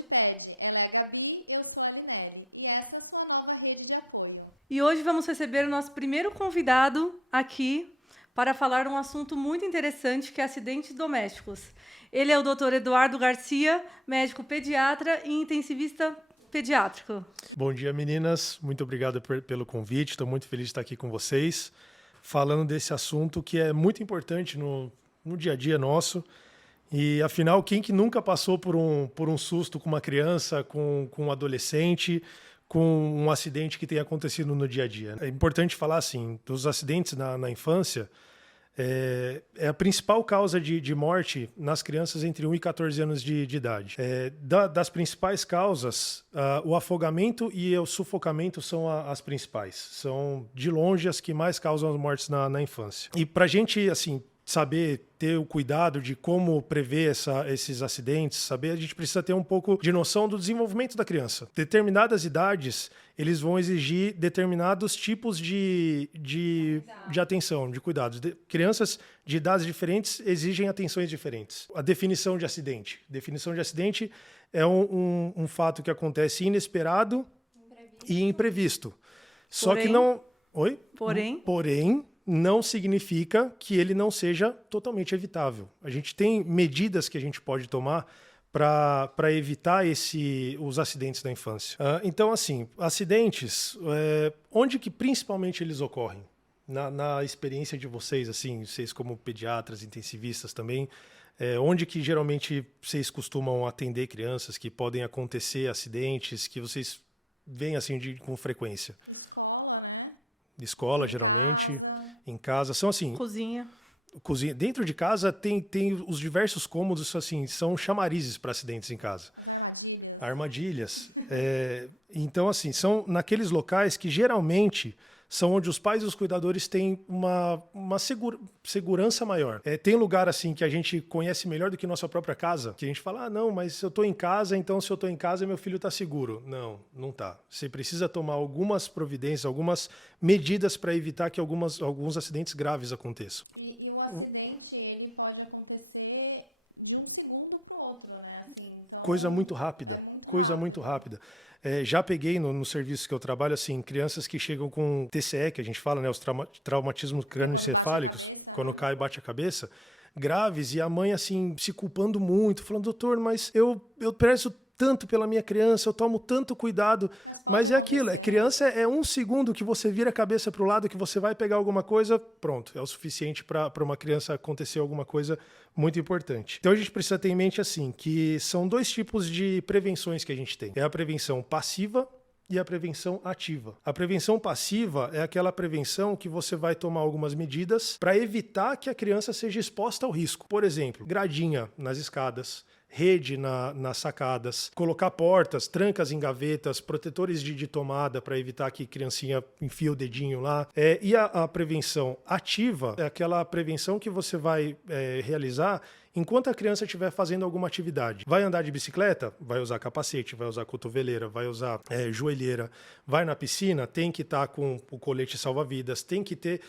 de TED. Ela é a Gabi, eu sou a Linelli. E essa é a sua nova rede de apoio. E hoje vamos receber o nosso primeiro convidado aqui para falar um assunto muito interessante, que é acidentes domésticos. Ele é o Dr. Eduardo Garcia, médico pediatra e intensivista pediátrico. Bom dia, meninas. Muito obrigado pelo convite. Estou muito feliz de estar aqui com vocês, falando desse assunto que é muito importante no dia a dia nosso. E, afinal, quem que nunca passou por um susto com uma criança, com um adolescente, com um acidente que tem acontecido no dia a dia? É importante falar, assim, dos acidentes na infância. É a principal causa de morte nas crianças entre 1 e 14 anos de idade. Das principais causas, o afogamento e o sufocamento são as principais. São, de longe, as que mais causam as mortes na infância. E para a gente, assim, saber ter o cuidado de como prever esses acidentes, a gente precisa ter um pouco de noção do desenvolvimento da criança. Determinadas idades, eles vão exigir determinados tipos de atenção, de cuidados. Crianças de idades diferentes exigem atenções diferentes. A definição de acidente. Definição de acidente é um fato que acontece inesperado e imprevisto. Só que não... Oi? Porém, não significa que ele não seja totalmente evitável. A gente tem medidas que a gente pode tomar para evitar os acidentes na infância. Então, assim, acidentes, onde que principalmente eles ocorrem? Na experiência de vocês, assim, vocês como pediatras, intensivistas também, onde que geralmente vocês costumam atender crianças que podem acontecer acidentes, que vocês veem assim com frequência? Escola, né? Escola, geralmente. Em casa, são assim... Cozinha. Dentro de casa tem os diversos cômodos, assim, são chamarizes para acidentes em casa. Armadilhas. Então, assim, são naqueles locais que geralmente são onde os pais e os cuidadores têm uma segurança maior. Tem lugar, assim, que a gente conhece melhor do que nossa própria casa, que a gente fala, não, mas eu estou em casa, então se eu estou em casa, meu filho está seguro. Não, não está. Você precisa tomar algumas providências, algumas medidas para evitar que alguns acidentes graves aconteçam. E um acidente, ele pode acontecer de um segundo para o outro, né? Assim, então, coisa muito rápida. Muito rápida. Já peguei no serviço que eu trabalho, assim, crianças que chegam com TCE, que a gente fala, né, os traumatismos crânioencefálicos, quando cai e bate a cabeça, graves, e a mãe, assim, se culpando muito, falando, doutor, mas eu prezo tanto pela minha criança, eu tomo tanto cuidado, mas é aquilo, criança é um segundo que você vira a cabeça para o lado, que você vai pegar alguma coisa, pronto, é o suficiente para uma criança acontecer alguma coisa muito importante. Então a gente precisa ter em mente assim, que são dois tipos de prevenções que a gente tem. É a prevenção passiva e a prevenção ativa. A prevenção passiva é aquela prevenção que você vai tomar algumas medidas para evitar que a criança seja exposta ao risco. Por exemplo, gradinha nas escadas, rede nas sacadas, colocar portas, trancas em gavetas, protetores de tomada para evitar que a criancinha enfie o dedinho lá. E a prevenção ativa é aquela prevenção que você vai realizar enquanto a criança estiver fazendo alguma atividade. Vai andar de bicicleta? Vai usar capacete, vai usar cotoveleira, vai usar joelheira. Vai na piscina? Tem que estar com o colete salva-vidas, tem que ter...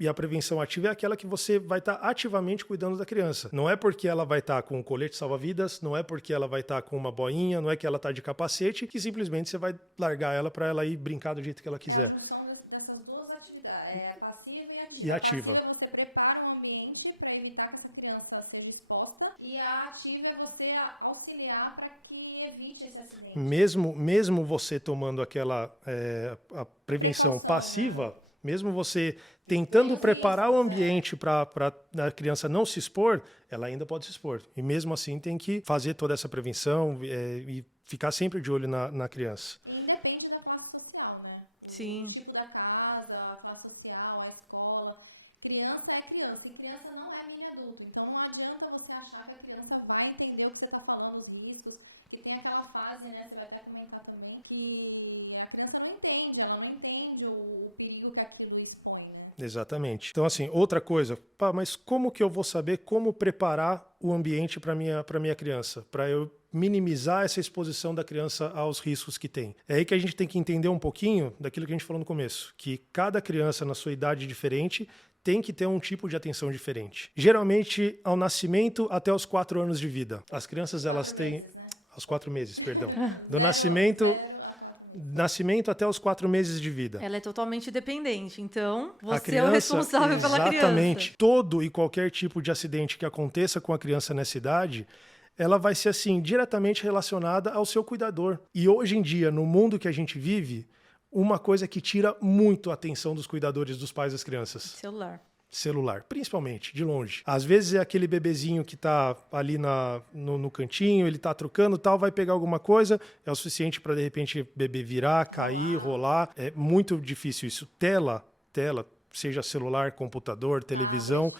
E a prevenção ativa é aquela que você vai estar ativamente cuidando da criança. Não é porque ela vai estar com o colete salva-vidas, não é porque ela vai estar com uma boinha, não é que ela está de capacete, que simplesmente você vai largar ela para ela ir brincar do jeito que ela quiser. É a junção dessas duas atividades, passiva e ativa. E ativa. A passiva é você prepara um ambiente para evitar que essa criança seja exposta, e a ativa é você auxiliar para que evite esse acidente. Mesmo você tomando aquela a prevenção passiva, mesmo você tentando preparar o ambiente para a criança não se expor, ela ainda pode se expor. E mesmo assim tem que fazer toda essa prevenção e ficar sempre de olho na criança. E independe da classe social, né? Sim. O tipo da casa, a classe social, a escola. Criança é criança, e criança não é nem adulto. Então não adianta você achar que a criança vai entender o que você está falando, os riscos. E tem aquela fase, né, você vai até comentar também, que a criança não entende, ela não entende o perigo que aquilo expõe, né? Exatamente. Então, assim, outra coisa, mas como que eu vou saber como preparar o ambiente para minha criança? Para eu minimizar essa exposição da criança aos riscos que tem. É aí que a gente tem que entender um pouquinho daquilo que a gente falou no começo, que cada criança na sua idade diferente tem que ter um tipo de atenção diferente. Geralmente, ao nascimento até os 4 anos de vida. As crianças, elas têm... aos 4 meses, perdão. Do nascimento até os 4 meses de vida. Ela é totalmente dependente, então você Criança, é o responsável pela criança. Exatamente. Todo e qualquer tipo de acidente que aconteça com a criança nessa idade, ela vai ser, assim, diretamente relacionada ao seu cuidador. E hoje em dia, no mundo que a gente vive, uma coisa que tira muito a atenção dos cuidadores dos pais das crianças. Celular, principalmente, de longe. Às vezes é aquele bebezinho que tá ali no cantinho, ele tá trocando, tal, vai pegar alguma coisa, é o suficiente para de repente o bebê virar, cair, rolar. É muito difícil isso. Tela, seja celular, computador, televisão,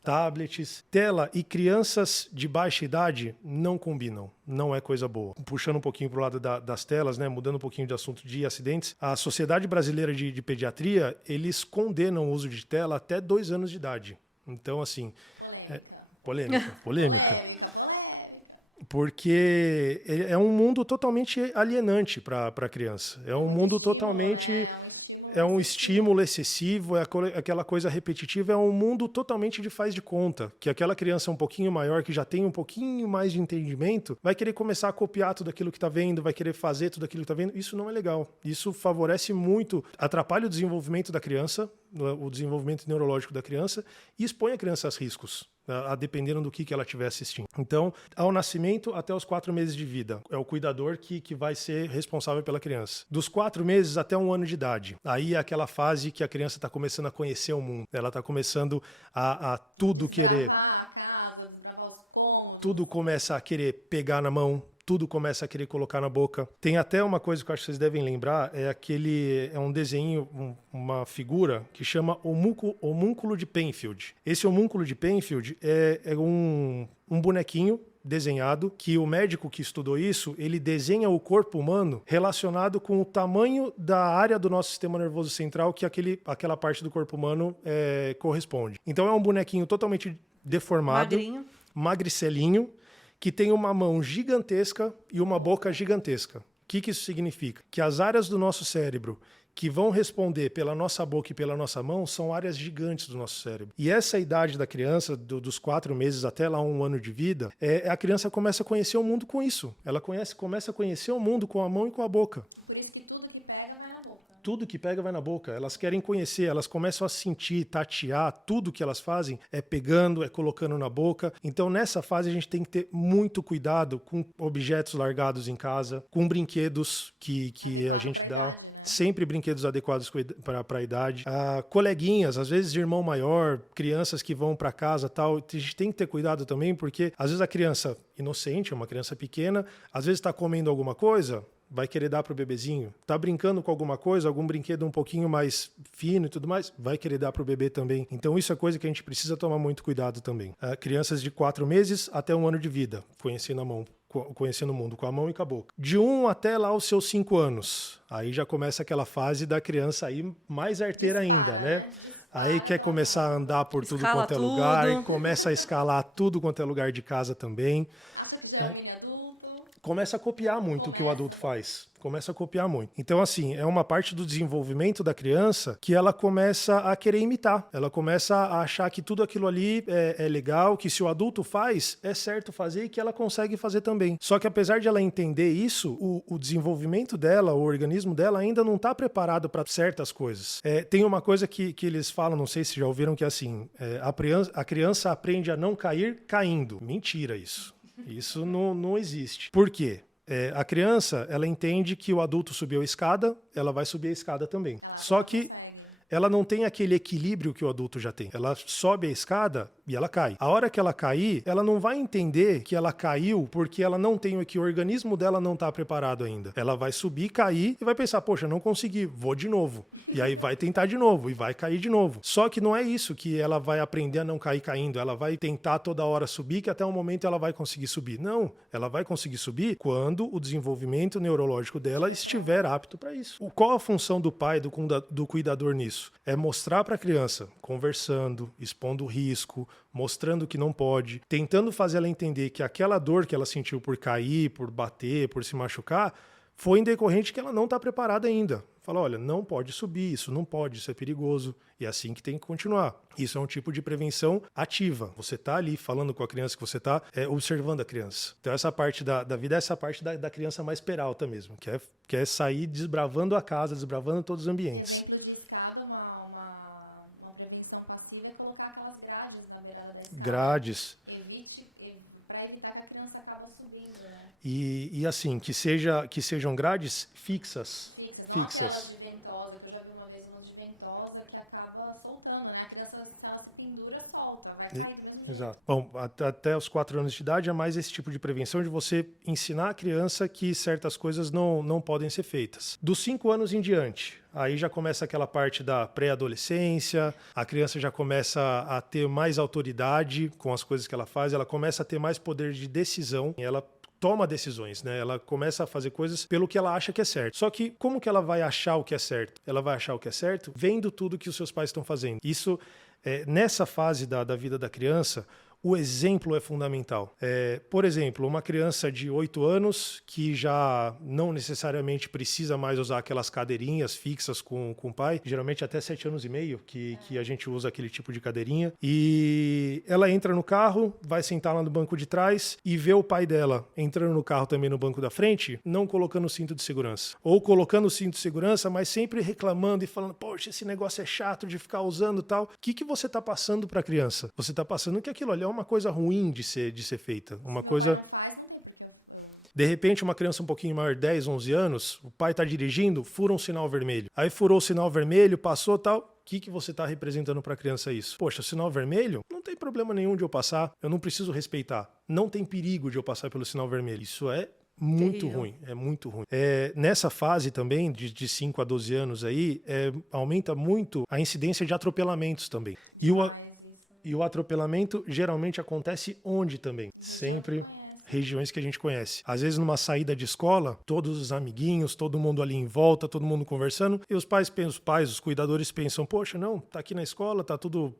tablets, tela e crianças de baixa idade não combinam, não é coisa boa. Puxando um pouquinho para o lado das telas, né, mudando um pouquinho de assunto de acidentes, a Sociedade Brasileira de Pediatria, eles condenam o uso de tela até 2 anos de idade. Então, assim... Polêmica. Porque é um mundo totalmente alienante para a criança. É um mundo totalmente... É um estímulo excessivo, é aquela coisa repetitiva, é um mundo totalmente de faz de conta, que aquela criança um pouquinho maior, que já tem um pouquinho mais de entendimento, vai querer começar a copiar tudo aquilo que está vendo, vai querer fazer tudo aquilo que está vendo. Isso não é legal. Isso favorece muito, atrapalha o desenvolvimento da criança, o desenvolvimento neurológico da criança, e expõe a criança a riscos, a dependendo do que ela estiver assistindo. Então, ao nascimento até os 4 meses de vida, é o cuidador que vai ser responsável pela criança. Dos 4 meses até 1 ano de idade, aí é aquela fase que a criança está começando a conhecer o mundo, ela está começando a tudo querer... Tudo começa a querer pegar na mão, tudo começa a querer colocar na boca. Tem até uma coisa que eu acho que vocês devem lembrar, é um desenho, uma figura que chama homúnculo de Penfield. Esse homúnculo de Penfield é um bonequinho desenhado, que o médico que estudou isso, ele desenha o corpo humano relacionado com o tamanho da área do nosso sistema nervoso central que aquela parte do corpo humano corresponde. Então é um bonequinho totalmente deformado, magricelinho, que tem uma mão gigantesca e uma boca gigantesca. O que isso significa? Que as áreas do nosso cérebro que vão responder pela nossa boca e pela nossa mão são áreas gigantes do nosso cérebro. E essa idade da criança, dos 4 meses até lá 1 ano de vida, a criança começa a conhecer o mundo com isso. Ela começa a conhecer o mundo com a mão e com a boca. Por isso que tudo que pega vai na boca. Tudo que pega vai na boca. Elas querem conhecer, elas começam a sentir, tatear, tudo que elas fazem é pegando, é colocando na boca. Então, nessa fase, a gente tem que ter muito cuidado com objetos largados em casa, com brinquedos que a gente dá. Sempre brinquedos adequados para a idade. Coleguinhas, às vezes de irmão maior, crianças que vão para casa, tal. A gente tem que ter cuidado também, porque às vezes a criança inocente, uma criança pequena, às vezes está comendo alguma coisa, vai querer dar para o bebezinho. Está brincando com alguma coisa, algum brinquedo um pouquinho mais fino e tudo mais, vai querer dar para o bebê também. Então isso é coisa que a gente precisa tomar muito cuidado também. Crianças de 4 meses até 1 ano de vida, conhecendo o mundo com a mão e com a boca. De 1 até lá os seus 5 anos, aí já começa aquela fase da criança aí mais arteira ainda, né? Aí quer começar a andar por tudo quanto é lugar, e começa a escalar tudo quanto é lugar de casa também. Acha que já é um mini adulto? Começa a copiar muito o que o adulto faz. Começa a copiar muito. Então, assim, é uma parte do desenvolvimento da criança que ela começa a querer imitar. Ela começa a achar que tudo aquilo ali é legal, que se o adulto faz, é certo fazer e que ela consegue fazer também. Só que apesar de ela entender isso, o desenvolvimento dela, o organismo dela ainda não está preparado para certas coisas. Tem uma coisa que eles falam, não sei se já ouviram, que é assim, a criança aprende a não cair caindo. Mentira isso. Isso não existe. Por quê? A criança, ela entende que o adulto subiu a escada, ela vai subir a escada também. Só que ela não tem aquele equilíbrio que o adulto já tem. Ela sobe a escada e ela cai. A hora que ela cair, ela não vai entender que ela caiu porque ela não tem, que o organismo dela não está preparado ainda. Ela vai subir, cair e vai pensar, poxa, não consegui, vou de novo. E aí vai tentar de novo e vai cair de novo. Só que não é isso que ela vai aprender a não cair caindo. Ela vai tentar toda hora subir, que até um momento ela vai conseguir subir. Não, ela vai conseguir subir quando o desenvolvimento neurológico dela estiver apto para isso. Qual a função do pai, do cuidador nisso? É mostrar para a criança, conversando, expondo o risco, mostrando que não pode, tentando fazer ela entender que aquela dor que ela sentiu por cair, por bater, por se machucar, foi em decorrente que ela não está preparada ainda. Fala, olha, não pode subir, isso não pode, isso é perigoso. E é assim que tem que continuar. Isso é um tipo de prevenção ativa. Você está ali falando com a criança, que você está observando a criança. Então essa parte da vida é essa parte da criança mais peralta mesmo, que é sair desbravando a casa, desbravando todos os ambientes. Exemplo de escada, uma prevenção passiva é colocar aquelas grades na beirada da escada. Grades. Para evitar que a criança acabe subindo, né? E assim, que sejam grades fixas. Não aquelas de ventosa, que eu já vi uma vez umas de ventosa que acaba soltando, né? A criança, se ela se pendura, solta, vai cair do mesmo jeito. Exato. Bom, até os 4 anos de idade é mais esse tipo de prevenção de você ensinar a criança que certas coisas não podem ser feitas. Dos 5 anos em diante, aí já começa aquela parte da pré-adolescência, a criança já começa a ter mais autoridade com as coisas que ela faz, ela começa a ter mais poder de decisão, ela toma decisões, né? Ela começa a fazer coisas pelo que ela acha que é certo. Só que como que ela vai achar o que é certo? Ela vai achar o que é certo vendo tudo que os seus pais estão fazendo. Isso, nessa fase da vida da criança, o exemplo é fundamental. Por exemplo, uma criança de 8 anos que já não necessariamente precisa mais usar aquelas cadeirinhas fixas com o pai, geralmente até 7 anos e meio que a gente usa aquele tipo de cadeirinha, e ela entra no carro, vai sentar lá no banco de trás e vê o pai dela entrando no carro também no banco da frente, não colocando o cinto de segurança. Ou colocando o cinto de segurança, mas sempre reclamando e falando, poxa, esse negócio é chato de ficar usando e tal. O que você está passando para a criança? Você está passando que aquilo ali é uma coisa ruim de ser feita. Uma coisa... De repente, uma criança um pouquinho maior, 10, 11 anos, o pai está dirigindo, fura um sinal vermelho. Aí furou o sinal vermelho, passou tal... O que você está representando para a criança isso? Poxa, sinal vermelho? Não tem problema nenhum de eu passar. Eu não preciso respeitar. Não tem perigo de eu passar pelo sinal vermelho. Isso é muito ruim, é muito ruim. Nessa fase também, de 5 a 12 anos aí, aumenta muito a incidência de atropelamentos também. E o atropelamento geralmente acontece onde também? Sempre regiões que a gente conhece. Às vezes numa saída de escola, todos os amiguinhos, todo mundo ali em volta, todo mundo conversando, e os os cuidadores pensam, poxa, não, tá aqui na escola, tá tudo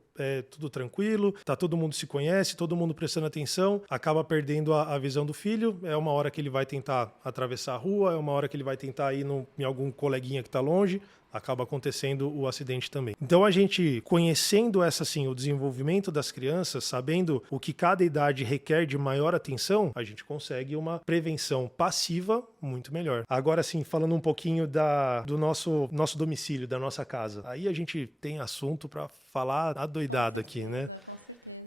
tranquilo, tá todo mundo se conhece, todo mundo prestando atenção, acaba perdendo a visão do filho, é uma hora que ele vai tentar atravessar a rua, é uma hora que ele vai tentar ir em algum coleguinha que tá longe, acaba acontecendo o acidente também. Então a gente, conhecendo o desenvolvimento das crianças, sabendo o que cada idade requer de maior atenção, a gente consegue uma prevenção passiva muito melhor. Agora sim, falando um pouquinho do nosso domicílio, da nossa casa. Aí a gente tem assunto para falar adoidado aqui, né?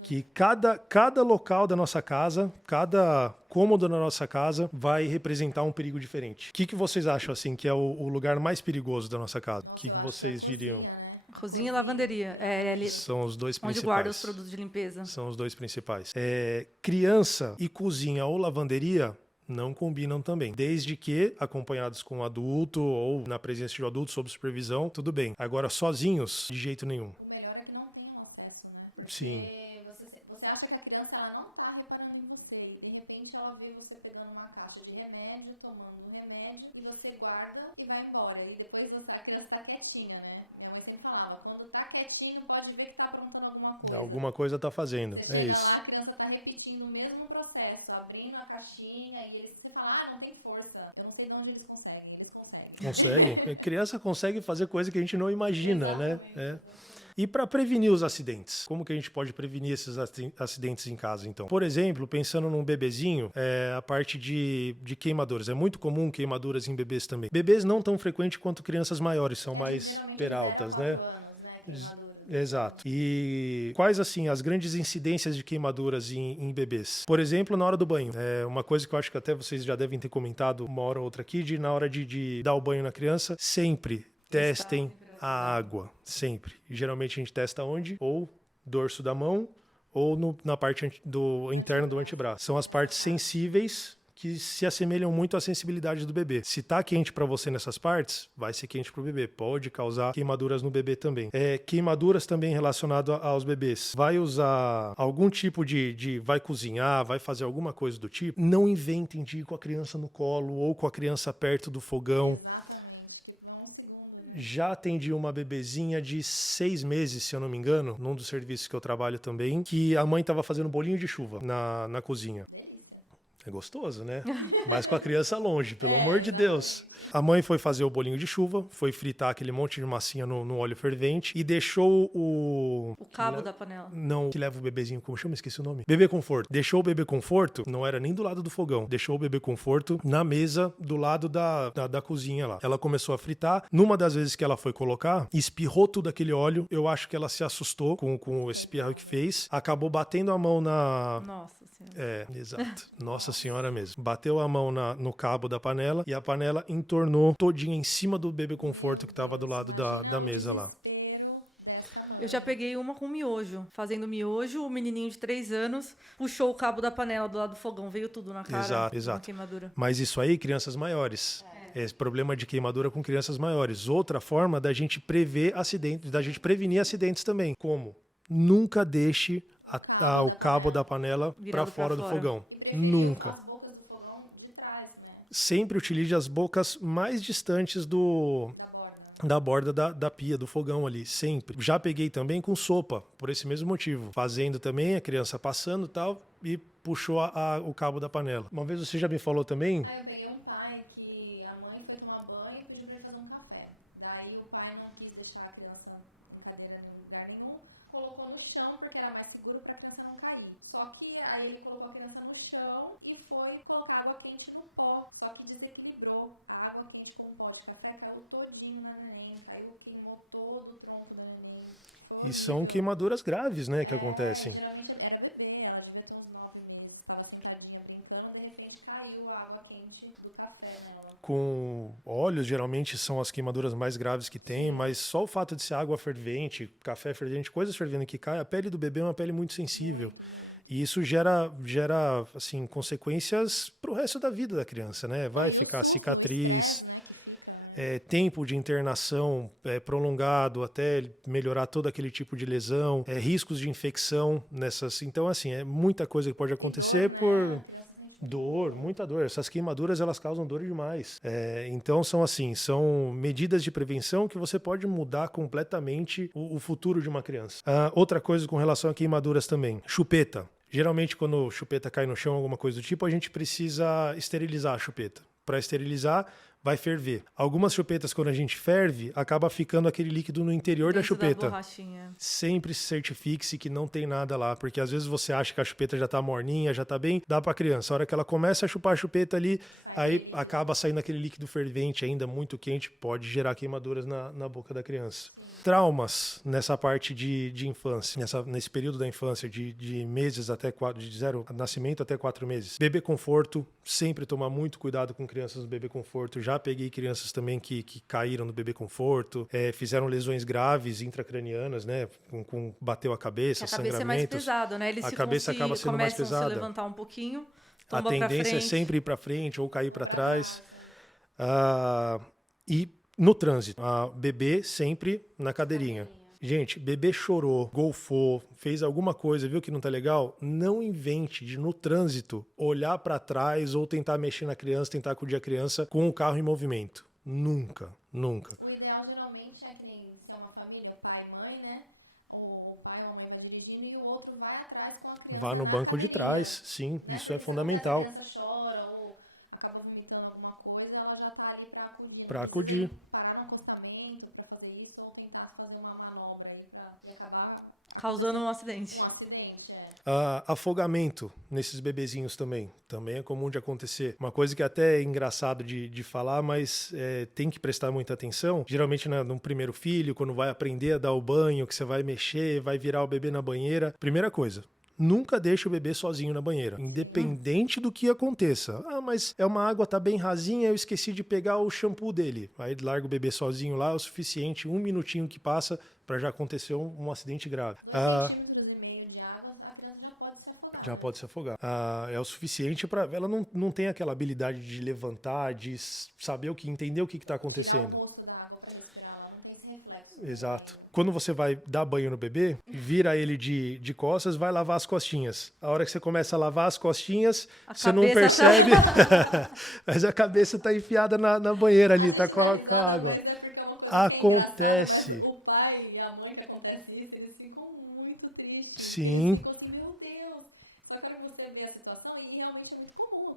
Que cada local da nossa casa, cada cômodo da nossa casa vai representar um perigo diferente. O que vocês acham assim que é o lugar mais perigoso da nossa casa? O que vocês diriam? Cozinha e lavanderia. São os dois principais. Onde guarda os produtos de limpeza. São os dois principais. Criança e cozinha ou lavanderia não combinam também. Desde que acompanhados com um adulto ou na presença de um adulto sob supervisão, tudo bem. Agora, sozinhos, de jeito nenhum. O melhor é que não tenham acesso, né? Porque sim. Você acha que a criança ela não está reparando em você e de repente ela vê você pegando uma caixa de remédio, tomando um remédio e você guarda e vai embora. E depois a criança está quietinha, né? Minha mãe sempre falava, quando está quietinho pode ver que está aprontando alguma coisa. Alguma coisa está fazendo, você chega isso. Lá, a criança está repetindo o mesmo processo, abrindo a caixinha e eles falam, não tem força. Eu não sei de onde eles conseguem. Eles conseguem. Consegue? A criança consegue fazer coisa que a gente não imagina, exatamente, né? E para prevenir os acidentes? Como que a gente pode prevenir esses acidentes em casa, então? Por exemplo, pensando num bebezinho, a parte de queimaduras. É muito comum queimaduras em bebês também. Bebês não tão frequente quanto crianças maiores, são mais peraltas, né? 4 anos, né? Exato. E quais, assim, as grandes incidências de queimaduras em bebês? Por exemplo, na hora do banho. É uma coisa que eu acho que até vocês já devem ter comentado uma hora ou outra aqui, na hora de dar o banho na criança, sempre testem a água, sempre. E geralmente a gente testa onde? Ou dorso da mão ou na parte interna do antebraço. São as partes sensíveis que se assemelham muito à sensibilidade do bebê. Se tá quente para você nessas partes, vai ser quente para o bebê. Pode causar queimaduras no bebê também. Queimaduras também relacionadas aos bebês. Vai usar algum tipo vai cozinhar, vai fazer alguma coisa do tipo, não inventem de ir com a criança no colo ou com a criança perto do fogão. Já atendi uma bebezinha de 6 meses, se eu não me engano, num dos serviços que eu trabalho também, que a mãe estava fazendo bolinho de chuva na cozinha. É gostoso, né? Mas com a criança longe, pelo amor de Deus. A mãe foi fazer o bolinho de chuva, foi fritar aquele monte de massinha no óleo fervente e deixou O cabo da panela. Não, que leva o bebezinho, como chama? Esqueci o nome. Bebê conforto. Deixou o bebê conforto, não era nem do lado do fogão, deixou o bebê conforto na mesa do lado da cozinha lá. Ela começou a fritar. Numa das vezes que ela foi colocar, espirrou tudo aquele óleo. Eu acho que ela se assustou com esse espirro que fez. Acabou batendo a mão na... Nossa Senhora. É, exato. Nossa Senhora mesmo. Bateu a mão no cabo da panela e a panela entornou todinha em cima do bebê conforto que tava do lado da mesa lá. Eu já peguei uma com miojo. Fazendo miojo, o menininho de 3 anos puxou o cabo da panela do lado do fogão. Veio tudo na cara. Exato, Uma exato. queimadura. Mas isso aí, crianças maiores. Esse problema de queimadura com crianças maiores. Outra forma da gente prever acidentes, da gente prevenir acidentes também. Como? Nunca deixe o cabo da panela para fora do fogão. Nunca. As bocas do fogão de trás, né? Sempre utilize as bocas mais distantes da borda da pia, do fogão ali, sempre. Já peguei também com sopa, por esse mesmo motivo. Fazendo também, a criança passando e tal, e puxou o cabo da panela. Uma vez você já me falou também... Aí eu peguei um pai que a mãe foi tomar banho e pediu pra ele fazer um café. Daí o pai não quis deixar a criança em cadeira em lugar nenhum, colocou no chão porque era mais seguro pra criança não cair. Só que aí ele colocou a criança no chão e foi colocar água quente no pó. Só que desequilibrou. A água quente com o pó de café caiu todinho na neném. Caiu, queimou todo o tronco do neném. E são queimaduras graves, né, que acontecem. Geralmente era bebê, ela devia ter uns 9 meses. Estava sentadinha brincando, de repente caiu a água quente do café nela. Com óleos, geralmente são as queimaduras mais graves que tem, mas só o fato de ser água fervente, café fervente, coisas fervendo que caem, a pele do bebê é uma pele muito sensível. E isso gera assim, consequências para o resto da vida da criança, né? Vai ficar cicatriz, tempo de internação prolongado até melhorar todo aquele tipo de lesão, riscos de infecção nessas. Então, assim, é muita coisa que pode acontecer por dor, muita dor. Essas queimaduras, elas causam dor demais. Então, são medidas de prevenção que você pode mudar completamente o futuro de uma criança. Outra coisa com relação a queimaduras também, chupeta. Geralmente, quando chupeta cai no chão, alguma coisa do tipo, a gente precisa esterilizar a chupeta. Para esterilizar, vai ferver. Algumas chupetas, quando a gente ferve, acaba ficando aquele líquido no interior da chupeta. Sempre se certifique-se que não tem nada lá, porque às vezes você acha que a chupeta já tá morninha, já tá bem, dá pra criança. A hora que ela começa a chupar a chupeta ali, aí acaba saindo aquele líquido fervente ainda muito quente, pode gerar queimaduras na boca da criança. Traumas nessa parte de infância, nesse período da infância, de meses até de 0 nascimento até 4 meses. Bebê conforto, sempre tomar muito cuidado com crianças no bebê conforto. Já peguei crianças também que caíram no bebê conforto, fizeram lesões graves intracranianas, né? Bateu a cabeça, sangramentos. A cabeça é mais pesada, né? Eles a cabeça acaba sendo mais pesada. Começam a se levantar um pouquinho, a tendência é sempre ir para frente ou cair para trás. E no trânsito, bebê sempre na cadeirinha. Gente, bebê chorou, golfou, fez alguma coisa, viu que não tá legal? Não invente de, no trânsito, olhar para trás ou tentar mexer na criança, tentar acudir a criança com o carro em movimento. Nunca, nunca. O ideal geralmente é que nem se é uma família, pai e mãe, né? O pai ou a mãe vai dirigindo e o outro vai atrás com a criança. Vá no banco de trás, sim, né? Isso é fundamental. Se a criança chora ou acaba vomitando alguma coisa, ela já tá ali para acudir. Para acudir. Parar no acostamento para fazer isso ou tentar fazer uma manobra aí para acabar causando um acidente. Afogamento nesses bebezinhos também é comum de acontecer. Uma coisa que até é engraçado de falar, mas tem que prestar muita atenção. Geralmente, no primeiro filho, quando vai aprender a dar o banho, que você vai mexer, vai virar o bebê na banheira. Primeira coisa, nunca deixe o bebê sozinho na banheira, independente do que aconteça. Mas uma água tá bem rasinha, eu esqueci de pegar o shampoo dele. Aí larga o bebê sozinho lá, é o suficiente, 1 minutinho que passa para já acontecer um acidente grave. 2,5 centímetros de água, a criança já pode se afogar. Já pode se afogar. É o suficiente para ela não tem aquela habilidade de levantar, de saber entender o que está acontecendo. Tirar o rosto da água para respirar, ela não tem esse reflexo. Exato. Quando você vai dar banho no bebê, vira ele de costas, vai lavar as costinhas. A hora que você começa a lavar as costinhas, você não percebe, mas a cabeça está enfiada na banheira ali, tá com a água. Acontece. O pai e a mãe que acontece isso, eles ficam muito tristes. Sim. Eles ficam assim, meu Deus. Só que você vê a situação e realmente é muito comum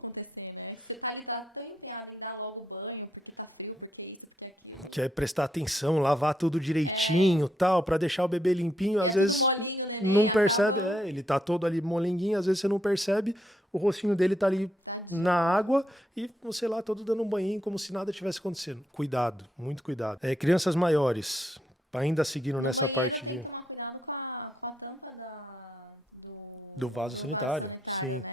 Você tá ali tão empenhado em dar logo banho, porque tá frio, porque isso, porque aquilo. Quer prestar atenção, lavar tudo direitinho, tal, pra deixar o bebê limpinho, às vezes Molinho, né, não percebe, acaba... ele tá todo ali molenguinho, às vezes você não percebe, o rostinho dele tá ali na água e você lá todo dando um banhinho como se nada tivesse acontecendo. Cuidado, muito cuidado. Crianças maiores, ainda seguindo nessa parte Tem de... que tomar cuidado com a tampa do vaso sanitário, sim. Né,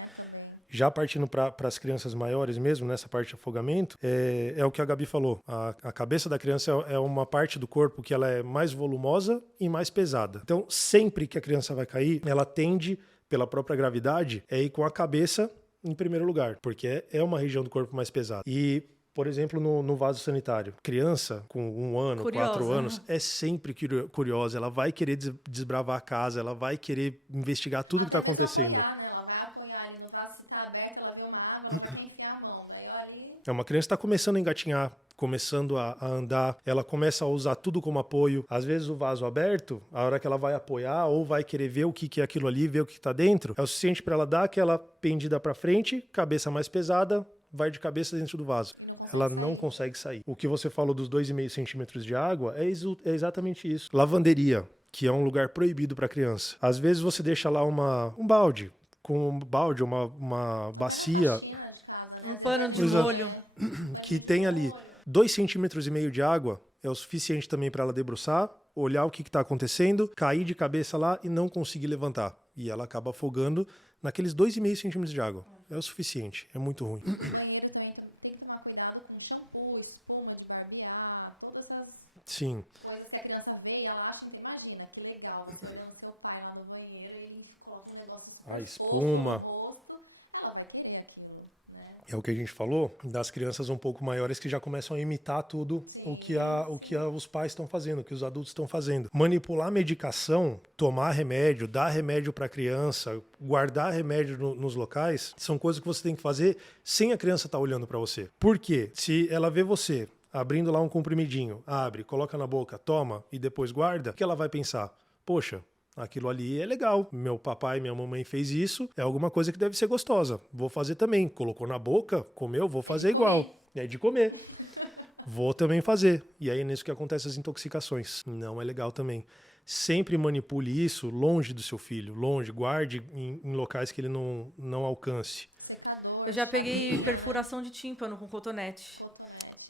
Já partindo para as crianças maiores mesmo, nessa parte de afogamento, é o que a Gabi falou. A cabeça da criança é uma parte do corpo que ela é mais volumosa e mais pesada. Então, sempre que a criança vai cair, ela tende, pela própria gravidade, ir com a cabeça em primeiro lugar, porque é uma região do corpo mais pesada. E, por exemplo, no vaso sanitário, criança com 1 ano, Curiosa, 4 anos, é sempre curiosa. Ela vai querer desbravar a casa, ela vai querer investigar tudo que está acontecendo. Ela vai apoiar ali no vaso, se tá aberto, ela vê uma água, ela vai enfiar a mão. Daí, ali... É uma criança que está começando a engatinhar, começando a andar, ela começa a usar tudo como apoio. Às vezes o vaso aberto, a hora que ela vai apoiar ou vai querer ver o que é aquilo ali, ver o que está dentro, é o suficiente para ela dar aquela pendida para frente, cabeça mais pesada, vai de cabeça dentro do vaso. Ela não consegue sair. O que você falou dos 2,5 centímetros de água é exatamente isso. Lavanderia, que é um lugar proibido para criança. Às vezes você deixa lá um balde, uma bacia, um pano de molho, que tem ali 2,5 centímetros de água, é o suficiente também para ela debruçar, olhar o que está acontecendo, cair de cabeça lá e não conseguir levantar. E ela acaba afogando naqueles 2,5 centímetros de água. É o suficiente, é muito ruim. O banheiro também tem que tomar cuidado com shampoo, espuma de barbear, todas essas Sim. coisas que a criança vê e ela acha, imagina, que legal, você olhando seu pai lá no banheiro e ele coloca um negócio espuma. no rosto, ela vai querer aquilo, né? É o que a gente falou das crianças um pouco maiores que já começam a imitar tudo o que os pais estão fazendo, o que os adultos estão fazendo. Manipular medicação, tomar remédio, dar remédio para a criança, guardar remédio nos locais, são coisas que você tem que fazer sem a criança estar olhando para você. Por quê? Se ela vê você abrindo lá um comprimidinho, abre, coloca na boca, toma e depois guarda, o que ela vai pensar? Poxa, aquilo ali é legal. Meu papai e minha mamãe fez isso. É alguma coisa que deve ser gostosa. Vou fazer também. Colocou na boca, comeu, vou fazer igual. É de comer. Vou também fazer. E aí é nisso que acontecem as intoxicações. Não é legal também. Sempre manipule isso longe do seu filho. Longe. Guarde em locais que ele não alcance. Eu já peguei perfuração de tímpano com cotonete.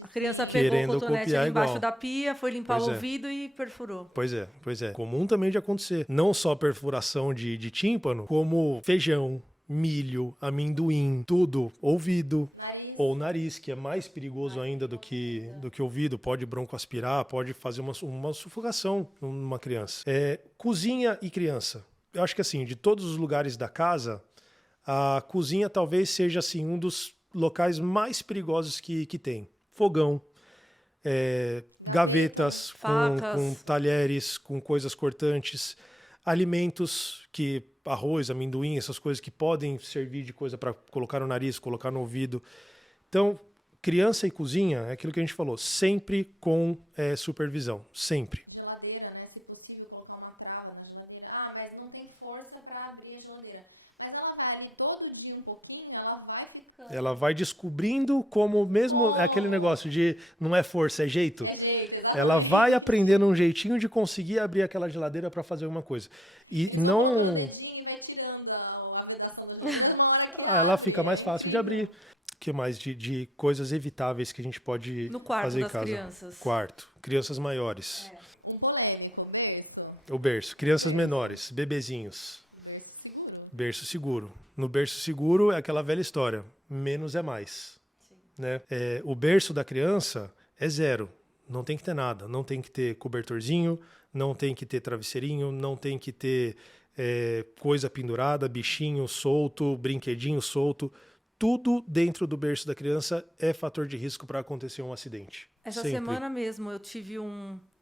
A criança pegou Querendo o cotonete copiar ali embaixo igual. da pia, foi limpar Pois o é. ouvido e perfurou. Pois é. Comum também de acontecer. Não só perfuração de tímpano, como feijão, milho, amendoim, tudo, ouvido. Ou nariz, que é mais perigoso ainda do que ouvido. Pode broncoaspirar, pode fazer uma sufocação numa criança. Cozinha e criança. Eu acho que assim, de todos os lugares da casa, a cozinha talvez seja assim, um dos locais mais perigosos que tem. Fogão, gavetas com talheres, com coisas cortantes, alimentos que arroz, amendoim, essas coisas que podem servir de coisa para colocar no nariz, colocar no ouvido. Então, criança e cozinha, é aquilo que a gente falou, sempre com supervisão, sempre. Geladeira, né? Se possível, colocar uma trava na geladeira. Ah, mas não tem força para abrir a geladeira. Mas ela tá ali todo dia um pouquinho, ela vai ficando. Ela vai descobrindo como mesmo é aquele negócio de não é força, é jeito. É jeito, exatamente. Ela vai aprendendo um jeitinho de conseguir abrir aquela geladeira para fazer alguma coisa. E não... O dedinho e vai tirando a vedação da geladeira, uma hora que ela fica mais fácil de abrir. O que mais de coisas evitáveis que a gente pode no quarto fazer em das casa? Crianças. Quarto. Crianças maiores. Um polêmico, berço. O berço. Crianças menores, bebezinhos. Berço seguro. Berço seguro. No berço seguro é aquela velha história. Menos é mais. Né? O berço da criança é 0. Não tem que ter nada. Não tem que ter cobertorzinho, não tem que ter travesseirinho, não tem que ter coisa pendurada, bichinho solto, brinquedinho solto. Tudo dentro do berço da criança é fator de risco para acontecer um acidente. Essa Sempre. semana mesmo eu tive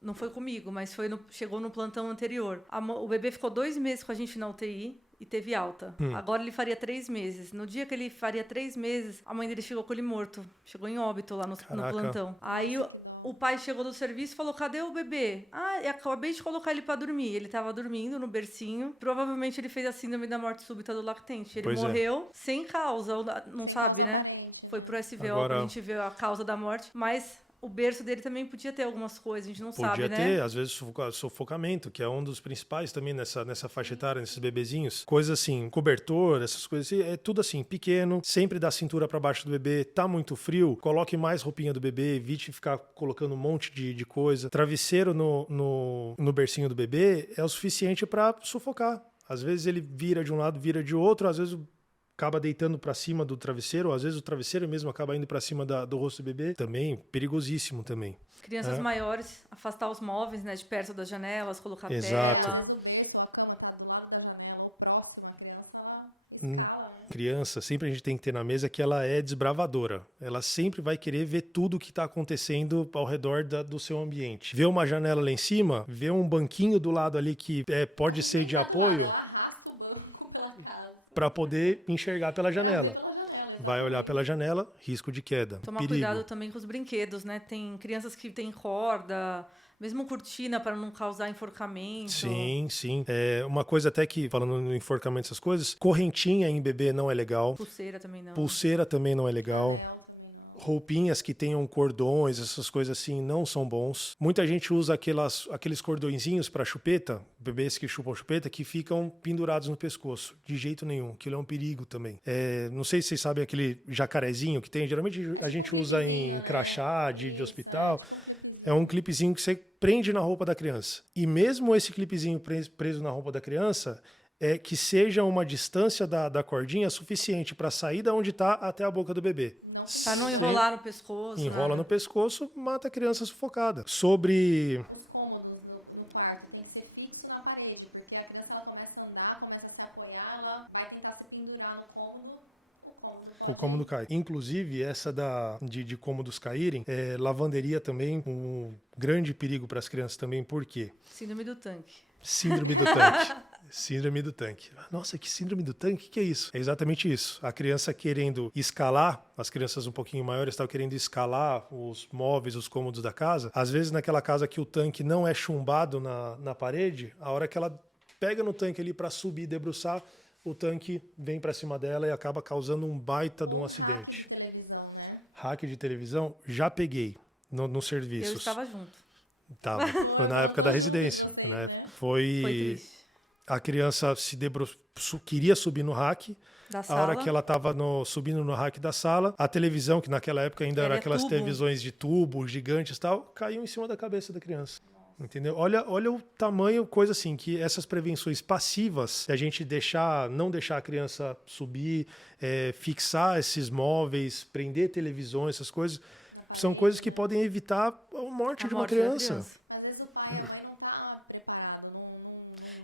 não foi comigo, mas chegou no plantão anterior. O bebê ficou 2 meses com a gente na UTI e teve alta. Agora ele faria 3 meses. No dia que ele faria 3 meses, a mãe dele chegou com ele morto. Chegou em óbito lá no plantão. Aí o pai chegou do serviço e falou, cadê o bebê? Ah, eu acabei de colocar ele pra dormir. Ele tava dormindo no bercinho. Provavelmente ele fez a síndrome da morte súbita do lactente. Ele morreu sem causa, não sabe, né? foi pro SVO Agora- pra gente ver a causa da morte, mas o berço dele também podia ter algumas coisas, a gente não Podia sabe, ter, né? às vezes, sufocamento, que é um dos principais também nessa faixa etária, nesses bebezinhos. Coisas assim, cobertor, essas coisas assim, é tudo assim, pequeno, sempre da cintura para baixo do bebê. Tá muito frio, coloque mais roupinha do bebê, evite ficar colocando um monte de coisa. Travesseiro no bercinho do bebê é o suficiente para sufocar. Às vezes ele vira de um lado, vira de outro, às vezes acaba deitando para cima do travesseiro, ou às vezes o travesseiro mesmo acaba indo para cima do rosto do bebê. Também, perigosíssimo também. Crianças maiores, afastar os móveis, né, de perto das janelas, colocar Exato. tela. Às vezes o berço ou a cama tá do lado da janela ou próximo, a criança, ela escala, né? Criança, sempre a gente tem que ter na mesa que ela é desbravadora. Ela sempre vai querer ver tudo o que está acontecendo ao redor do seu ambiente. Vê uma janela lá em cima, vê um banquinho do lado ali que pode ser de apoio Ela arrasta o banco pela casa. para poder enxergar pela janela. Pela janela, Vai olhar pela janela, risco de queda. Tomar perigo. cuidado também com os brinquedos, né? Tem crianças que têm corda, mesmo cortina para não causar enforcamento. Sim, sim. É uma coisa até que, falando no enforcamento, essas coisas, correntinha em bebê não é legal. Pulseira também não. Pulseira também não é legal. Ela também não. Roupinhas que tenham cordões, essas coisas assim, não são bons. Muita gente usa aqueles cordõezinhos para chupeta, bebês que chupam chupeta, que ficam pendurados no pescoço. De jeito nenhum. Aquilo é um perigo também. Não sei se vocês sabem aquele jacarezinho que tem. Geralmente a gente usa em crachá de hospital. É um clipezinho que você prende na roupa da criança. E mesmo esse clipezinho preso na roupa da criança, que seja uma distância da cordinha suficiente para sair da onde está até a boca do bebê. Pra não enrolar no pescoço. Enrola nada. no pescoço, mata a criança sufocada. Sobre Os cômodos no quarto tem que ser fixo na parede, porque a criança ela começa a andar, começa a se apoiar, ela vai tentar se pendurar no cômodo, o cômodo cai. Inclusive, essa de cômodos caírem, lavanderia também, um grande perigo para as crianças também. Por quê? Síndrome do tanque. Síndrome do tanque. Síndrome do tanque. Nossa, que síndrome do tanque? O que é isso? É exatamente isso. A criança querendo escalar, as crianças um pouquinho maiores estavam querendo escalar os móveis, os cômodos da casa. Às vezes, naquela casa que o tanque não é chumbado na parede, a hora que ela pega no tanque ali para subir e debruçar, o tanque vem para cima dela e acaba causando um baita de um acidente. de televisão, né? Hack de televisão, já peguei nos serviços. Eu estava junto. Tava. Foi na época da residência. Vocês, Né? né? Foi triste. A criança queria subir no rack. Da A sala. hora que ela estava subindo no rack da sala, a televisão, que naquela época ainda era Era aquelas tubo. televisões de tubo gigantes e tal, caiu em cima da cabeça da criança. Entendeu? Olha o tamanho, coisa assim, que essas prevenções passivas, se a gente não deixar a criança subir, fixar esses móveis, prender televisões, essas coisas, são coisas que podem evitar a morte de uma morte da criança. Às vezes o pai e a mãe não tá preparado,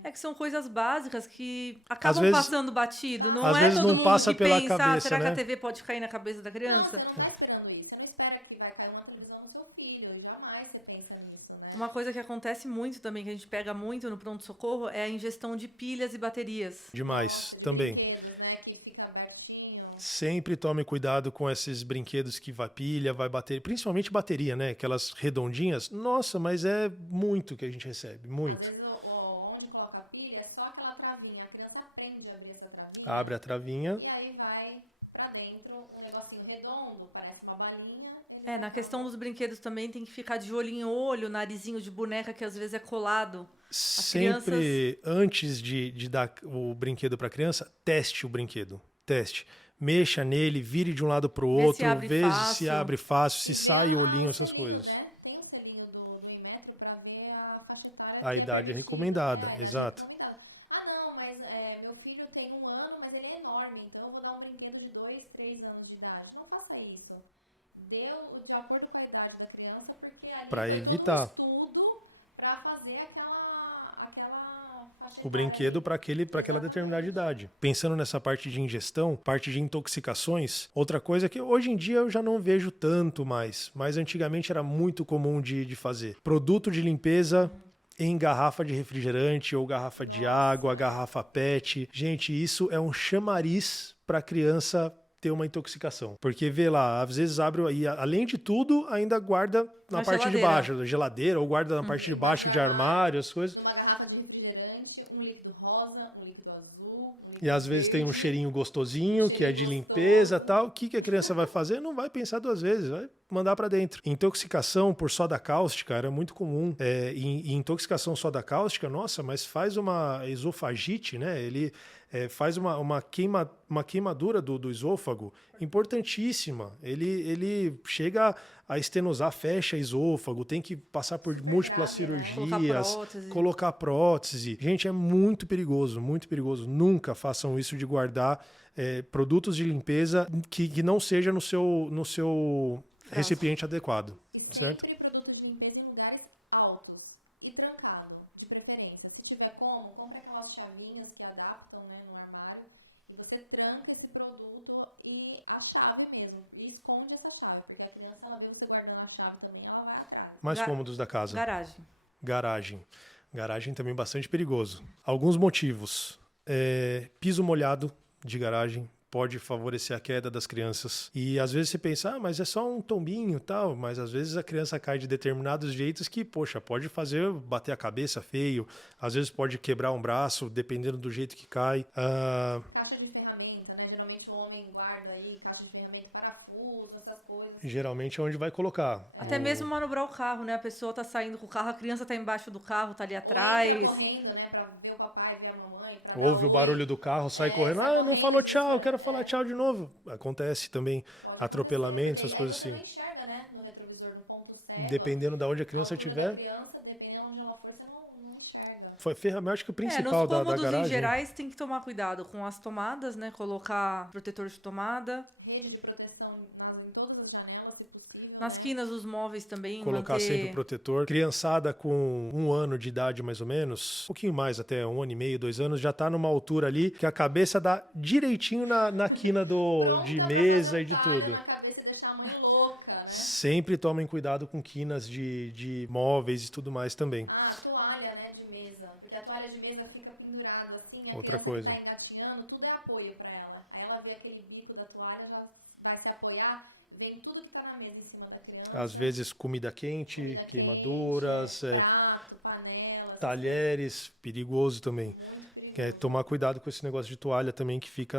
É que são coisas básicas que acabam vezes- passando batido. Não às é vezes todo não mundo passa que pela pensa, cabeça, será que né? a TV pode cair na cabeça da criança? Não, você não tá esperando isso. Você não espera que vai cair uma televisão no seu filho. Jamais você pensa nisso, né? Uma coisa que acontece muito também, que a gente pega muito no pronto-socorro, é a ingestão de pilhas e baterias. Demais, também. Brinquedos, né? Que fica abertinho. Sempre tome cuidado com esses brinquedos que vai pilha, vai bater, principalmente bateria, né? Aquelas redondinhas. Nossa, mas é muito que a gente recebe, Às muito. vezes onde coloca a pilha é só aquela travinha. A criança aprende a abrir essa travinha. Abre a travinha. E aí vai pra dentro um negocinho redondo, parece uma balinha. Na questão dos brinquedos também tem que ficar de olho em olho, narizinho de boneca que às vezes é colado. Sempre antes de dar o brinquedo para a criança, teste o brinquedo. Teste. Mexa nele, vire de um lado para o Vê se outro, abre vê fácil. se abre fácil, se sai Tem olhinho, um essas selinho, coisas. né? Tem um selinho do Inmetro pra ver a faixa etária. A que idade é permitida. recomendada, A idade exato. recomendada. Ah, não, mas meu filho tem 1 ano, mas ele é enorme, então eu vou dar um brinquedo de 2, 3 anos de idade. Não faça isso. Deu de acordo com a idade da criança, porque ali Pra foi evitar. todo um estudo pra fazer aquela faixa O etária brinquedo ali. para aquela determinada idade. Pensando nessa parte de ingestão, parte de intoxicações, outra coisa que hoje em dia eu já não vejo tanto mais, mas antigamente era muito comum de fazer. Produto de limpeza em garrafa de refrigerante ou garrafa de água, garrafa PET. Gente, isso é um chamariz para a criança ter uma intoxicação. Porque vê lá, às vezes abre e além de tudo, ainda guarda na Na parte de geladeira. baixo da geladeira ou guarda na parte de baixo de armário, as coisas. Numa garrafa de refrigerante, um líquido rosa, um líquido azul, um E às vezes tem um cheirinho gostosinho, que é de limpeza e tal. O que a criança vai fazer? Não vai pensar duas vezes, vai mandar para dentro. Intoxicação por soda cáustica era muito comum. E intoxicação soda cáustica, nossa, mas faz uma esofagite, né? Ele faz uma queimadura do esôfago importantíssima. Ele chega a estenosar, fecha esôfago, tem que passar por múltiplas cirurgias, colocar prótese. Gente, é muito perigoso, muito perigoso. Nunca façam isso de guardar produtos de limpeza que não seja no seu recipiente adequado, certo? Sempre produto de limpeza em lugares altos e trancado, de preferência. Se tiver como, compra aquelas chavinhas que adaptam, né, no armário e você tranca esse produto e a chave mesmo, e esconde essa chave, porque a criança, ela vê você guardando a chave também, ela vai atrás. Mais cômodos da casa. Garagem. Garagem também bastante perigoso. Alguns motivos. Piso molhado de garagem pode favorecer a queda das crianças. E às vezes você pensa, mas é só um tombinho e tal, mas às vezes a criança cai de determinados jeitos que, poxa, pode fazer bater a cabeça feio, às vezes pode quebrar um braço, dependendo do jeito que cai. Caixa de ferramenta, né? Geralmente o homem guarda aí caixa de ferramenta, parafuso, essas coisas. Geralmente é onde vai colocar. Até mesmo manobrar o carro, né? A pessoa tá saindo com o carro, a criança tá embaixo do carro, tá ali atrás. Ou entra correndo, né? Pra ver o papai, ver a mamãe. Ouve o barulho do carro, sai correndo. Não falou tchau, quero falar tchau de novo. Acontece também atropelamentos, essas coisas assim. Você não enxerga, né? No retrovisor, no ponto cego. Dependendo de onde a criança estiver. Dependendo de onde ela for, você não enxerga. Foi ferramenta, acho que o principal da garagem. Nos cômodos em gerais tem que tomar cuidado com as tomadas, né? Colocar protetor de tomada. Rede de proteção em todas as janelas, se possível. Nas quinas dos móveis também. Colocar sempre protetor. Criançada com 1 ano de idade, mais ou menos, um pouquinho mais, até 1 ano e meio, 2 anos, já tá numa altura ali que a cabeça dá direitinho na quina de mesa e de tudo. Na cabeça e deixar a mãe louca, né? Sempre tomem cuidado com quinas de móveis e tudo mais também. A toalha, né, de mesa. Porque a toalha de mesa fica pendurada assim, a Outra criança coisa. tá engatinhando, tudo é apoio pra ela. Aí ela vê aquele bico da toalha, já vai se apoiar, vem tudo que tá na mesa em cima da criança. Às vezes comida quente, queimaduras, prato, panela, talheres, perigoso também. Tomar cuidado com esse negócio de toalha também que fica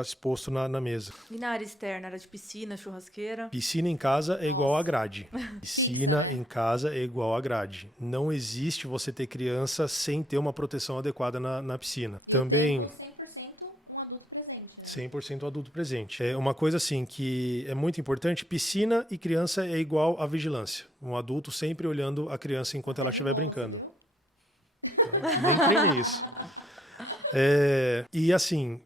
exposto na mesa. E na área externa, área de piscina, churrasqueira? Piscina em casa é igual a grade. Piscina em casa é igual a grade. Não existe você ter criança sem ter uma proteção adequada na piscina. Também 100% adulto presente. É uma coisa assim que é muito importante, piscina e criança é igual a vigilância. Um adulto sempre olhando a criança enquanto ela estiver brincando. Nem treinei isso. E assim,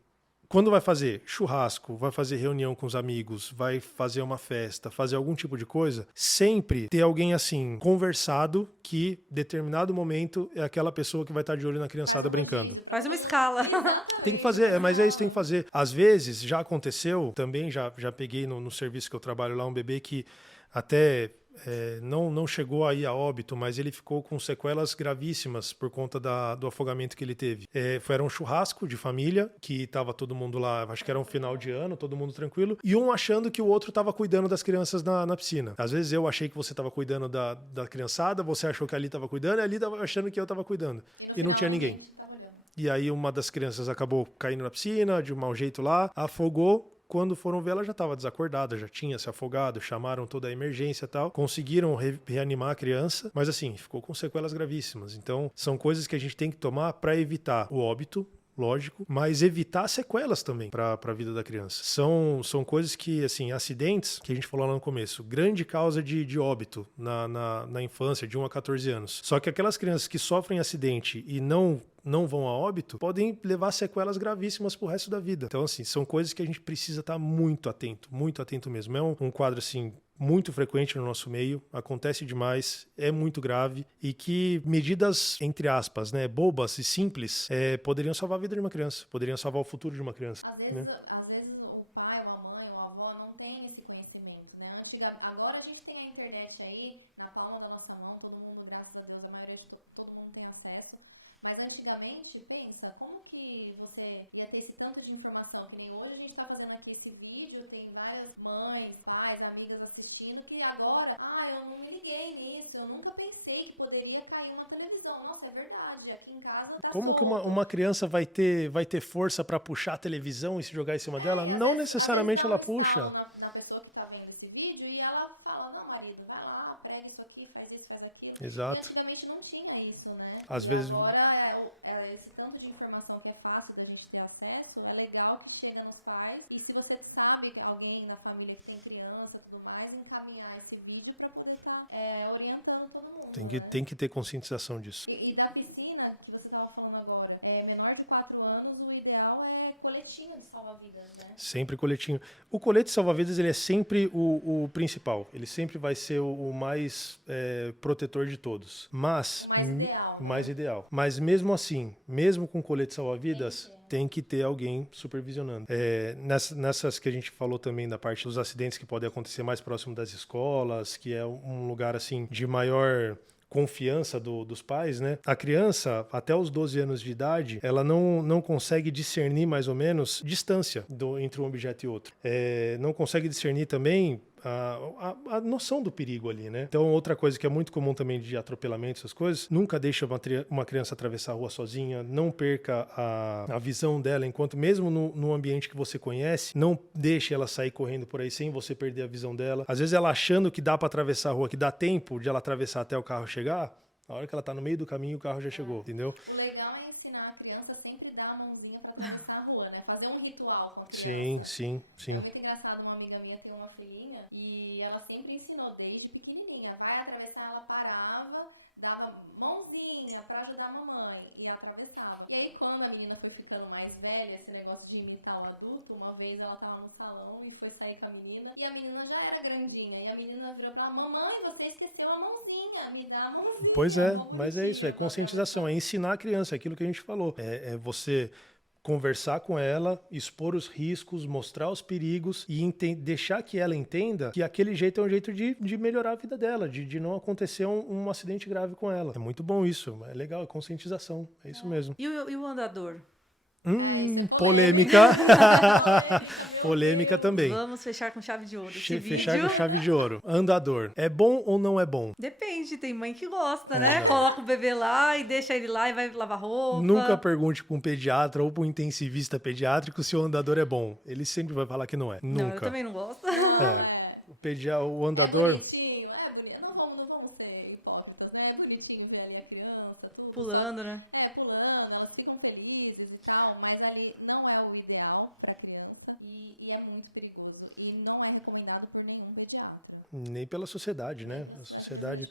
quando vai fazer churrasco, vai fazer reunião com os amigos, vai fazer uma festa, fazer algum tipo de coisa, sempre ter alguém assim, conversado, que determinado momento é aquela pessoa que vai estar de olho na criançada brincando. Faz uma escala. Tem que fazer, mas é isso que tem que fazer. Às vezes, já aconteceu, também já peguei no serviço que eu trabalho lá, um bebê que até... não chegou aí a óbito, mas ele ficou com sequelas gravíssimas por conta do afogamento que ele teve. Era um churrasco de família, que estava todo mundo lá, acho que era um final de ano, todo mundo tranquilo, e um achando que o outro estava cuidando das crianças na piscina. Às vezes eu achei que você estava cuidando da criançada, você achou que ali estava cuidando, e ali estava achando que eu estava cuidando. E não tinha ninguém. E aí uma das crianças acabou caindo na piscina, de um mau jeito lá, afogou. Quando foram ver, ela já estava desacordada, já tinha se afogado, chamaram toda a emergência e tal, conseguiram reanimar a criança, mas assim, ficou com sequelas gravíssimas. Então, são coisas que a gente tem que tomar para evitar o óbito, lógico, mas evitar sequelas também para a vida da criança. São coisas que, assim, acidentes, que a gente falou lá no começo, grande causa de óbito na infância, de 1 a 14 anos. Só que aquelas crianças que sofrem acidente e não vão a óbito, podem levar sequelas gravíssimas pro resto da vida. Então, assim, são coisas que a gente precisa estar muito atento mesmo. É um quadro, assim, muito frequente no nosso meio, acontece demais, é muito grave e que medidas, entre aspas, né, bobas e simples, poderiam salvar a vida de uma criança, poderiam salvar o futuro de uma criança. Às vezes o pai, ou a mãe, ou a avó não tem esse conhecimento, né? Agora a gente tem a internet aí, na palma da nossa mão, todo mundo, graças a Deus, a maioria de todo mundo tem acesso. Mas antigamente, pensa, como que você ia ter esse tanto de informação? Que nem hoje a gente está fazendo aqui esse vídeo, tem várias mães, pais, amigas assistindo, que agora, eu não me liguei nisso, eu nunca pensei que poderia estar carinho na televisão. Nossa, é verdade. Aqui em casa... Como que uma criança vai ter força para puxar a televisão e se jogar em cima dela? Não necessariamente ela puxa. Na pessoa que tá vendo esse vídeo e ela fala, não, marido, vai lá, pega isso aqui, faz isso, faz aquilo. Exato. E antigamente não tinha isso, né? Às vezes... Agora, esse tanto de informação que é fácil da gente ter acesso, é legal que chega nos pais. E se você sabe que alguém na família que tem criança e tudo mais, encaminhar esse vídeo para poder estar orientando todo mundo. Tem que ter conscientização disso. E da piscina, que você estava falando agora, menor de 4 anos, o ideal é coletinho de salva-vidas, né? Sempre coletinho. O colete salva-vidas, ele é sempre o principal. Ele sempre vai ser o mais protetor de todos. Mas... O mais ideal. Mas mesmo assim, mesmo com colete salva-vidas, tem que ter alguém supervisionando. Nessas que a gente falou também da parte dos acidentes que podem acontecer mais próximo das escolas, que é um lugar assim de maior confiança dos pais, né? A criança, até os 12 anos de idade, ela não consegue discernir mais ou menos distância entre um objeto e outro. Não consegue discernir também a noção do perigo ali, né? Então, outra coisa que é muito comum também de atropelamento, essas coisas, nunca deixa uma criança atravessar a rua sozinha, não perca a visão dela, enquanto mesmo no ambiente que você conhece, não deixe ela sair correndo por aí sem você perder a visão dela. Às vezes ela achando que dá para atravessar a rua, que dá tempo de ela atravessar até o carro chegar, na hora que ela tá no meio do caminho, o carro já chegou, entendeu? O legal é ensinar a criança a sempre dar a mãozinha para atravessar a rua, né? Fazer um ritual com a criança. Sim. É muito engraçado, uma amiga minha tem uma filhinha e ela sempre ensinou desde pequenininha. Vai atravessar, ela parava, dava mãozinha para ajudar a mamãe e atravessava. E aí quando a menina foi ficando mais velha, esse negócio de imitar o adulto, uma vez ela tava no salão e foi sair com a menina e a menina já era grandinha. E a menina virou pra ela, mamãe, você esqueceu a mãozinha, me dá a mãozinha. Pois é, mas é isso, é conscientização, é ensinar a criança aquilo que a gente falou. É você conversar com ela, expor os riscos, mostrar os perigos e deixar que ela entenda que aquele jeito é um jeito de melhorar a vida dela, de não acontecer um acidente grave com ela. É muito bom isso, é legal, é conscientização, é isso mesmo. E o andador? Polêmica. Polêmica também. Vamos fechar com chave de ouro. Fechar com chave de ouro. Andador. É bom ou não é bom? Depende, tem mãe que gosta, né? Coloca o bebê lá e deixa ele lá e vai lavar roupa. Nunca pergunte para um pediatra ou para um intensivista pediátrico se o andador é bom. Ele sempre vai falar que não é. Nunca. Não, eu também não gosto. O andador... É bonitinho, não vamos ser hipócritas, né? É bonitinho ver ali a criança, tudo. Pulando, né? Pulando, elas ficam felizes e tal, mas ali não é o ideal para a criança e é muito perigoso. E não é recomendado por nenhum pediatra. Nem pela sociedade, né? A sociedade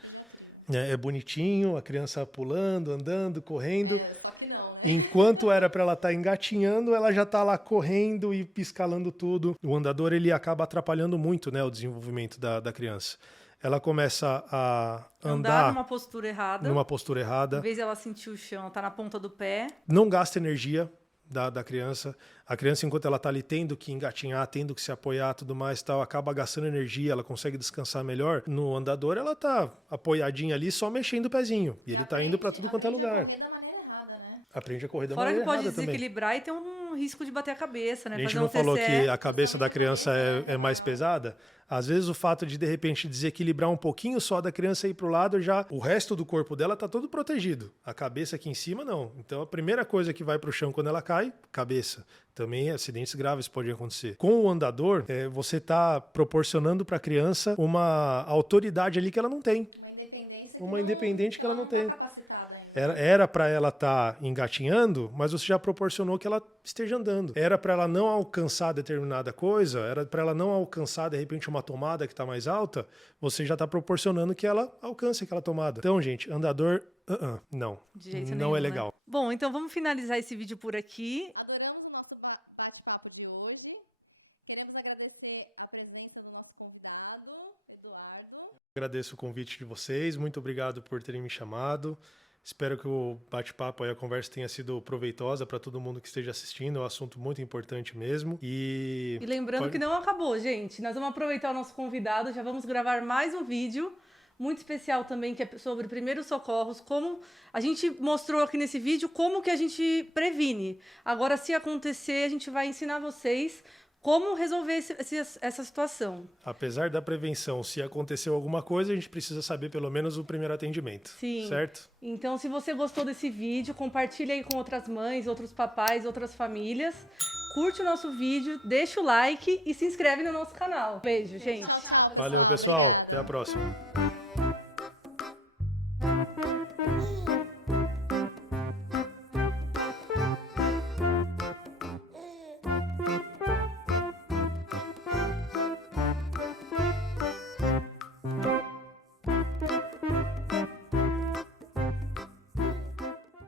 é bonitinho, a criança pulando, andando, correndo. Só que não, né? Enquanto era para ela estar engatinhando, ela já está lá correndo e escalando tudo. O andador, ele acaba atrapalhando muito, né, o desenvolvimento da criança. Ela começa a andar numa postura errada. Em vez de ela sentir o chão, ela tá na ponta do pé. Não gasta energia da criança. A criança, enquanto ela está ali tendo que engatinhar, tendo que se apoiar, tudo mais, tal, acaba gastando energia, ela consegue descansar melhor. No andador, ela tá apoiadinha ali, só mexendo o pezinho. E ele está indo para tudo quanto é lugar. Aprende a correr da maneira errada também. Fora que pode também. desequilibrar e tem um risco de bater a cabeça, né? A gente não falou que a cabeça da criança é mais pesada? Às vezes o fato de repente, desequilibrar um pouquinho só da criança ir pro lado, já o resto do corpo dela tá todo protegido. A cabeça aqui em cima, não. Então a primeira coisa que vai pro chão quando ela cai, cabeça. Também acidentes graves podem acontecer. Com o andador, você tá proporcionando para a criança uma autoridade ali que ela não tem. Uma independente que ela não tem. Era para ela estar engatinhando, mas você já proporcionou que ela esteja andando. Era para ela não alcançar determinada coisa, era para ela não alcançar, de repente, uma tomada que está mais alta, você já está proporcionando que ela alcance aquela tomada. Então, gente, andador, não. De jeito não nenhum, é legal. Né? Bom, então vamos finalizar esse vídeo por aqui. Adoramos o nosso bate-papo de hoje. Queremos agradecer a presença do nosso convidado, Eduardo. Agradeço o convite de vocês, muito obrigado por terem me chamado. Espero que o bate-papo e a conversa tenha sido proveitosa para todo mundo que esteja assistindo. É um assunto muito importante mesmo. E lembrando que não acabou, gente. Nós vamos aproveitar o nosso convidado, já vamos gravar mais um vídeo muito especial também, que é sobre primeiros socorros, como a gente mostrou aqui nesse vídeo, como que a gente previne. Agora, se acontecer, a gente vai ensinar vocês como resolver essa situação. Apesar da prevenção, se aconteceu alguma coisa, a gente precisa saber pelo menos o primeiro atendimento. Sim. Certo? Então, se você gostou desse vídeo, compartilhe aí com outras mães, outros papais, outras famílias. Curte o nosso vídeo, deixa o like e se inscreve no nosso canal. Beijo, gente. Tchau, Valeu, pessoal. Até a próxima.